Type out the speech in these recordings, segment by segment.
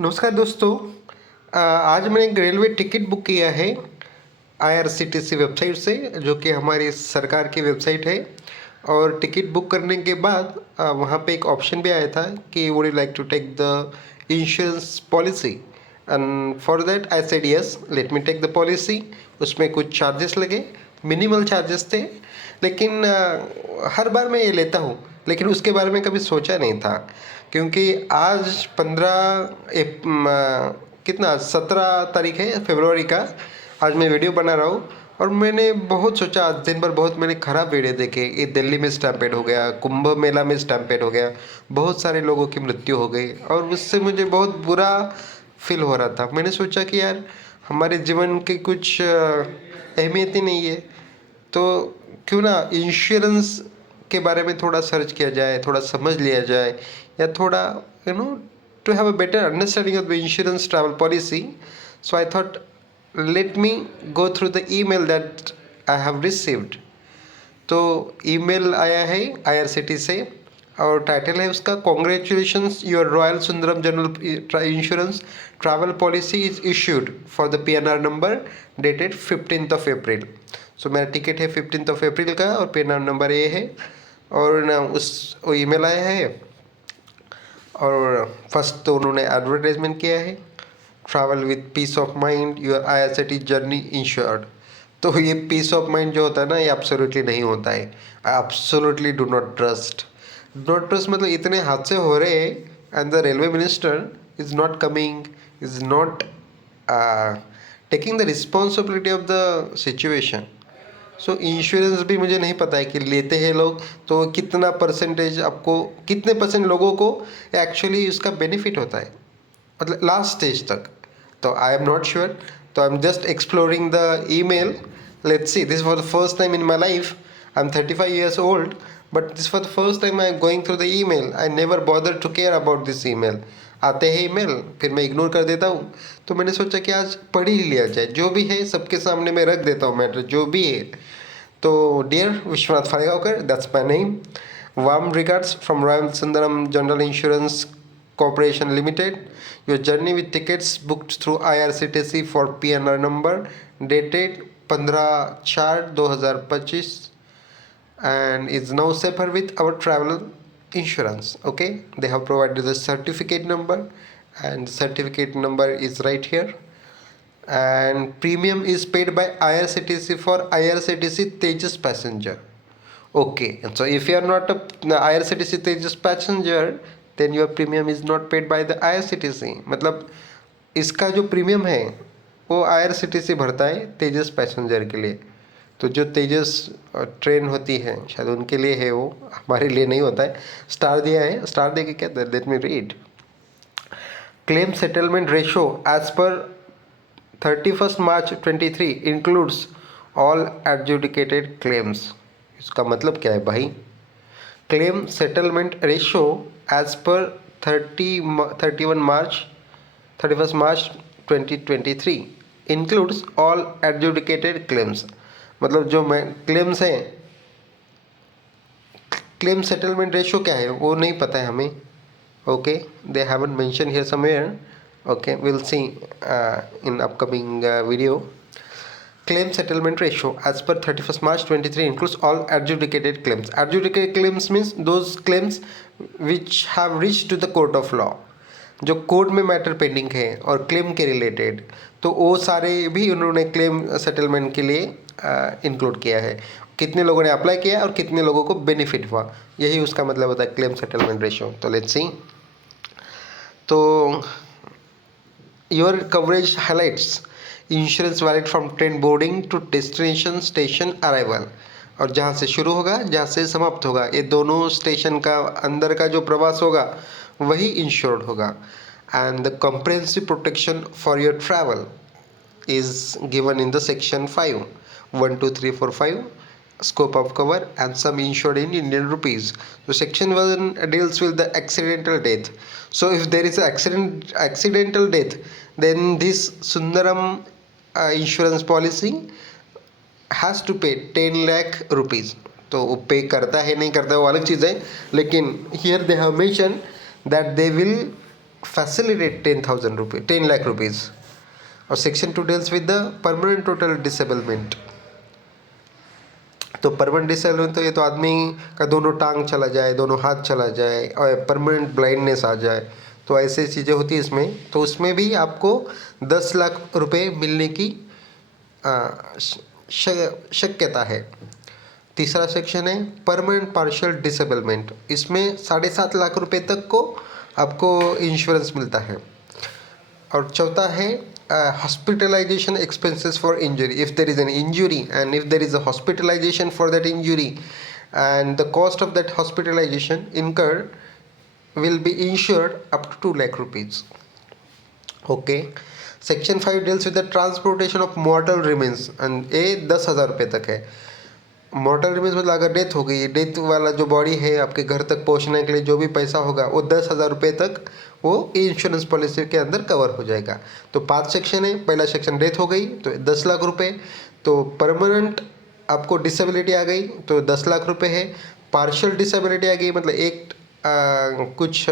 नमस्कार दोस्तों। आज मैंने एक रेलवे टिकट बुक किया है आईआरसीटीसी वेबसाइट से, जो कि हमारी सरकार की वेबसाइट है। और टिकट बुक करने के बाद वहाँ पे एक ऑप्शन भी आया था कि would you like to take the insurance policy, and for that I said yes, let me take the policy. उसमें कुछ चार्जेस लगे, मिनिमल चार्जेस थे, लेकिन हर बार मैं ये लेता हूँ, लेकिन उसके बारे में कभी सोचा नहीं था। क्योंकि आज 17 तारीख है फरवरी का। आज मैं वीडियो बना रहा हूँ और मैंने बहुत सोचा, आज दिन भर बहुत मैंने ख़राब वीडियो देखे। ये दिल्ली में स्टैम्पेड हो गया, कुंभ मेला में स्टैम्पेड हो गया, बहुत सारे लोगों की मृत्यु हो गई और उससे मुझे बहुत बुरा फील हो रहा था। मैंने सोचा कि यार, हमारे जीवन की कुछ अहमियत ही नहीं है, तो क्यों ना इंश्योरेंस के बारे में थोड़ा सर्च किया जाए, थोड़ा समझ लिया जाए, या थोड़ा you know to have a better understanding of the insurance travel policy. So I thought, let me go through the email that I have received. तो ईमेल आया है आईआरसीटी से और टाइटल है उसका, congratulations, your royal Sundaram general insurance travel policy is issued for the PNR number dated 15 April. सो मेरा ticket है 15 अप्रैल का और पीएनआर नंबर ये है। और ना उस वो ईमेल आया है। और फर्स्ट तो उन्होंने एडवर्टाइजमेंट किया है, travel with piece of mind, your IRCT journey insured. तो ये पीस ऑफ माइंड जो होता है ना, ये एब्सोल्युटली नहीं होता है। Absolutely do not trust. Do not trust मतलब इतने हादसे हो रहे हैं and the railway minister is not coming, is not taking the responsibility of the situation. So insurance भी मुझे नहीं पता है कि लेते हैं लोग तो कितना परसेंटेज, आपको कितने परसेंट लोगों को एक्चुअली उसका बेनिफिट होता है, मतलब लास्ट स्टेज तक। तो आई एम नॉट श्योर। तो I am just exploring the email. Let's see, this for the first time in my life. I am 35 years old, but this for the first time I am going through the email. I never bother to care about this email. आते हैं email, फिर मैं ignore कर देता हूँ। तो मैंने सोचा कि आज पढ़ ही लिया जाए, जो भी है सबके सामने मैं रख देता हूँ मैटर जो भी है। तो dear Vishwanath Phadgaonkar, that's my name. Warm regards from Royal Sundaram general Insurance Corporation Limited. Your journey with tickets booked through IRCTC for PNR number dated 15/4/2025 and is now safer with our travel insurance. Okay, they have provided the certificate number and the certificate number is right here. And premium is paid by IRCTC for IRCTC Tejas passenger. Okay, so if you are not a IRCTC Tejas passenger, then your premium is not paid by the IRCTC। मतलब इसका जो premium है वो IRCTC भरता है तेजस passenger के लिए। तो जो तेजस ट्रेन होती है शायद उनके लिए है, वो हमारे लिए नहीं होता है। स्टार दिया है, स्टार दे के क्या, let me read. Claim settlement ratio as per 31 March 23 includes all adjudicated claims. इसका मतलब क्या है भाई? Claim settlement ratio as per 31 मार्च 2023 इंक्लूड्स ऑल एडजुडिकेटेड क्लेम्स। मतलब जो मैं क्लेम्स हैं, क्लेम सेटलमेंट रेशो क्या है वो नहीं पता है हमें। Okay, they haven't mention here somewhere. Okay, will see in upcoming video. Claim settlement ratio as per 31st March 23 includes all adjudicated claims. Adjudicated claims means those claims which have reached to the court of law. जो court में matter pending है और claim के related, तो वो सारे भी उन्होंने क्लेम सेटलमेंट के लिए इंक्लूड किया है। कितने लोगों ने अप्लाई किया और कितने लोगों को बेनिफिट हुआ, यही उसका मतलब होता है क्लेम सेटलमेंट रेशियो। तो लेट्स सी। तो your coverage highlights insurance valid from train boarding to destination station arrival. और जहाँ से शुरू होगा जहाँ से समाप्त होगा, ये दोनों स्टेशन का अंदर का जो प्रवास होगा वही इंश्योर्ड होगा। And the comprehensive protection for your travel is given in the section 5, 1 2 3 4 5 scope of cover and sum insured in Indian rupees. So section 1 deals with the accidental death. So if there is accidental death, then this Sundaram insurance policy has to pay 10 lakh rupees. तो वो पे करता है नहीं करता है वो अलग चीज़ है, लेकिन here they have mentioned that they will facilitate 10,000 rupees, 10 lakh rupees. और section 2 deals with the permanent total disablement. तो परमानेंट डिसेबलमेंट तो ये तो आदमी का दोनों टांग चला जाए, दोनों हाथ चला जाए और परमानेंट ब्लाइंडनेस आ जाए, तो ऐसे चीज़ें होती है इसमें। तो उसमें भी आपको 10 लाख रुपए मिलने की शक्यता है। तीसरा सेक्शन है परमानेंट पार्शियल डिसेबलमेंट, इसमें 7.5 लाख रुपए तक को आपको इंश्योरेंस मिलता है। और चौथा है hospitalization expenses for injury. If there is an injury and if there is a hospitalization for that injury and the cost of that hospitalization incurred will be insured up to 2 lakh rupees. Okay. Section 5 deals with the transportation of मॉर्टल remains and ये 10,000 रुपये तक है। मॉर्टल remains मतलब अगर death हो गई, death वाला जो बॉडी है आपके घर तक पहुंचने के लिए जो भी पैसा होगा वो 10,000 रुपये तक वो इंश्योरेंस पॉलिसी के अंदर कवर हो जाएगा। तो 5 सेक्शन है। पहला सेक्शन डेथ हो गई तो 10 लाख रुपये, तो परमानेंट आपको डिसेबिलिटी आ गई तो 10 लाख रुपये है। पार्शियल डिसेबिलिटी आ गई मतलब एक कुछ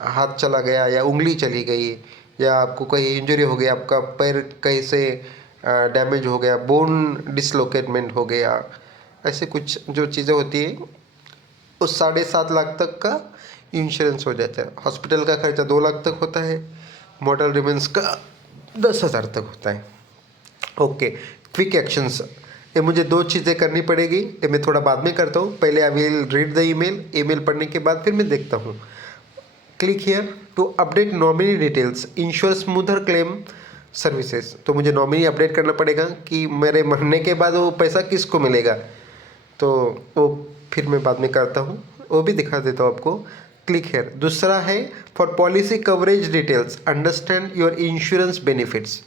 हाथ चला गया या उंगली चली गई या आपको कहीं इंजरी हो गया, आपका पैर कहीं से डैमेज हो गया, बोन डिसलोकेटमेंट हो गया, ऐसे कुछ जो चीज़ें होती है उस 7.5 लाख तक का इंश्योरेंस हो जाता है। हॉस्पिटल का खर्चा 2 लाख तक होता है, मॉर्टल रिमेन्स का 10,000 तक होता है। ओके, क्विक एक्शंस, ये मुझे 2 चीज़ें करनी पड़ेगी, ये मैं थोड़ा बाद में करता हूँ। पहले I will read the email पढ़ने के बाद फिर मैं देखता हूँ। Click here to update nominee details, ensure smoother claim services. तो मुझे नॉमिनी अपडेट करना पड़ेगा कि मेरे मरने के बाद वो पैसा किसको मिलेगा, तो वो फिर मैं बाद में करता हूँ, वो भी दिखा देता हूँ आपको। Click here. दूसरा है for policy coverage details understand your insurance benefits.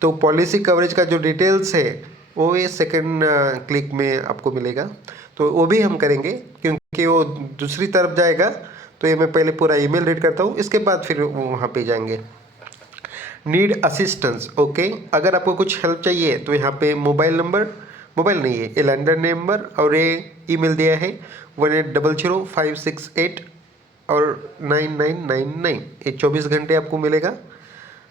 तो पॉलिसी कवरेज का जो डिटेल्स है वो ये सेकंड क्लिक में आपको मिलेगा, तो वो भी हम करेंगे क्योंकि वो दूसरी तरफ जाएगा। तो ये मैं पहले पूरा ईमेल रीड करता हूँ, इसके बाद फिर वहाँ पे जाएंगे। नीड असिस्टेंस, ओके, अगर आपको कुछ हेल्प चाहिए तो यहाँ पे मोबाइल नहीं है, ये लैंडलाइन नंबर और ये ईमेल दिया है 18000568 और 9999, ये 24 घंटे आपको मिलेगा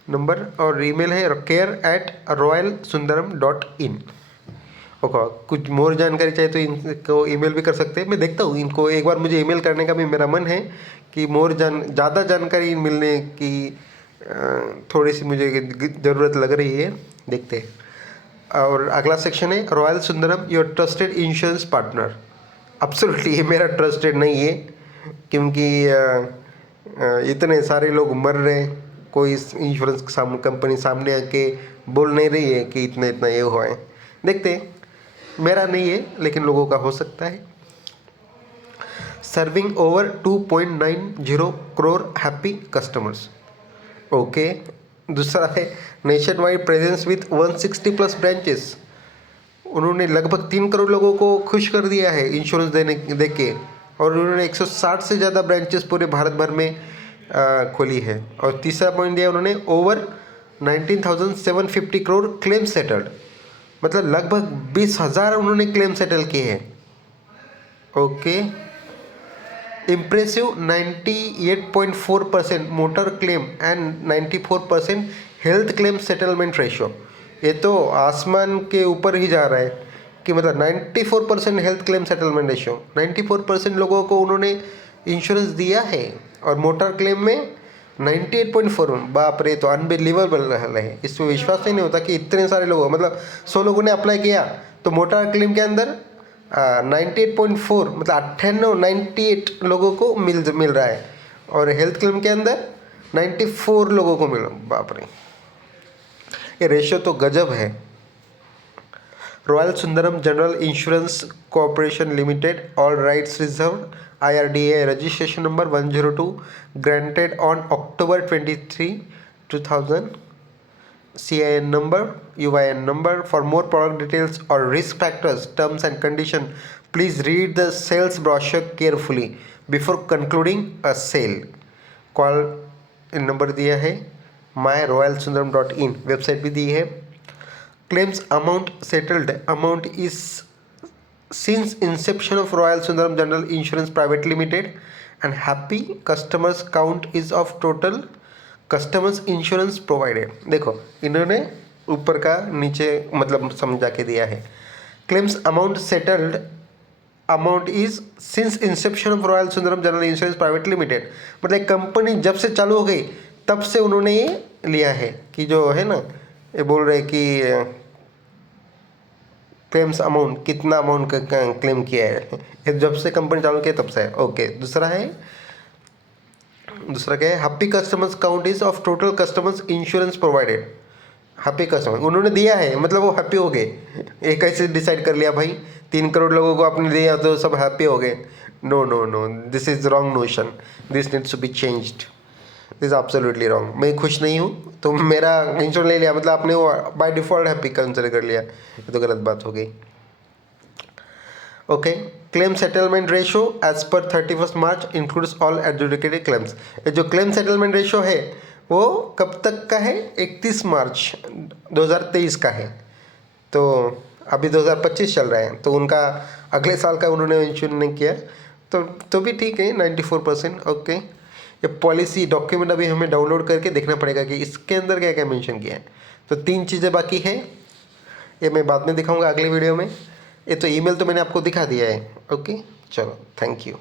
नंबर। और ईमेल है care@royalsundaram.in। ओके, कुछ मोर जानकारी चाहिए तो इनको ईमेल भी कर सकते हैं, मैं देखता हूँ इनको एक बार। मुझे ईमेल करने का भी मेरा मन है कि ज़्यादा जानकारी मिलने की थोड़ी सी मुझे ज़रूरत लग रही है, देखते हैं। और अगला सेक्शन है royal Sundaram your trusted insurance partner. Absolutely ये मेरा ट्रस्टेड नहीं है क्योंकि इतने सारे लोग मर रहे हैं, कोई इंश्योरेंस कंपनी सामने आके बोल नहीं रही है कि इतना इतना ये हुआ है। देखते हैं, मेरा नहीं है लेकिन लोगों का हो सकता है। Serving over 2.90 crore happy customers. Okay, दूसरा है nation wide presence with 160 plus branches. उन्होंने लगभग 3 करोड़ लोगों को खुश कर दिया है इंश्योरेंस दे के, और उन्होंने 160 से ज़्यादा ब्रांचेस पूरे भारत भर में खोली है। और तीसरा पॉइंट दिया उन्होंने ओवर 19,750 करोड़ क्लेम सेटल्ड, मतलब लगभग 20,000 उन्होंने क्लेम सेटल किए हैं। Okay, impressive 98.4% motor claim and 94% health claim settlement ratio. ये तो आसमान के ऊपर ही जा रहा है कि मतलब 94% हेल्थ क्लेम सेटलमेंट रेशो, 94% लोगों को उन्होंने इंश्योरेंस दिया है। और मोटर क्लेम में 98.4, बाप रे, तो अनबिलीवेबल है। इसमें विश्वास ही नहीं होता कि इतने सारे लोगों, मतलब 100 लोगों ने अप्लाई किया तो मोटर क्लेम के अंदर 98.4 मतलब 98 लोगों को मिल रहा है, और हेल्थ क्लेम के अंदर 94 लोगों को मिल, बाप रे, ये रेशियो तो गजब है। Royal Sundaram general insurance corporation limited, all rights reserved, IRDA registration number 102, granted on October 23, 2000, CIN number, UIN number. For more product details or risk factors, terms and condition, please read the sales brochure carefully before concluding a sale. Call number दिया है, myroyalsundaram.in website भी दी है। Claims amount settled amount is since inception of Royal Sundaram General Insurance Private Limited and happy customers count is of total customers insurance provided, देखो इन्होंने ऊपर का नीचे मतलब समझा के दिया है। Claims amount settled amount is since Inception of royal Sundaram general insurance private limited, मतलब कंपनी जब से चालू हो गई तब से उन्होंने ये लिया है कि जो है ना, ये बोल रहे कि क्लेम्स अमाउंट कितना अमाउंट का क्लेम किया है, ये जब से कंपनी चालू की तब से है। ओके, दूसरा क्या है, happy customers count is of total customers insurance provided. Happy customer उन्होंने दिया है मतलब वो हैप्पी हो गए। ये कैसे डिसाइड कर लिया भाई, 3 करोड़ लोगों को आपने दिया तो सब हैप्पी हो गए? No no no, this is wrong notion, this needs to be changed, this is absolutely wrong. मैं खुश नहीं हूँ तो मेरा इंश्योरेंस ले लिया मतलब आपने वो बाय डिफ़ॉल्ट हैप्पी कंसिडर कर लिया, ये तो गलत बात हो गई। Okay, claim settlement ratio as per 31 March includes all adjudicated claims. ये जो क्लेम सेटलमेंट रेशो है वो कब तक का है? 31 मार्च 2023 का है। तो अभी 2025 चल रहा है, तो उनका अगले साल का उन्होंने इंश्योर नहीं किया तो भी ठीक है, 94%। ओके, ये पॉलिसी डॉक्यूमेंट अभी हमें डाउनलोड करके देखना पड़ेगा कि इसके अंदर क्या क्या मेंशन किया है। तो 3 चीज़ें बाकी है, ये मैं बाद में दिखाऊंगा अगले वीडियो में। ये तो ईमेल तो मैंने आपको दिखा दिया है। ओके, चलो, थैंक यू।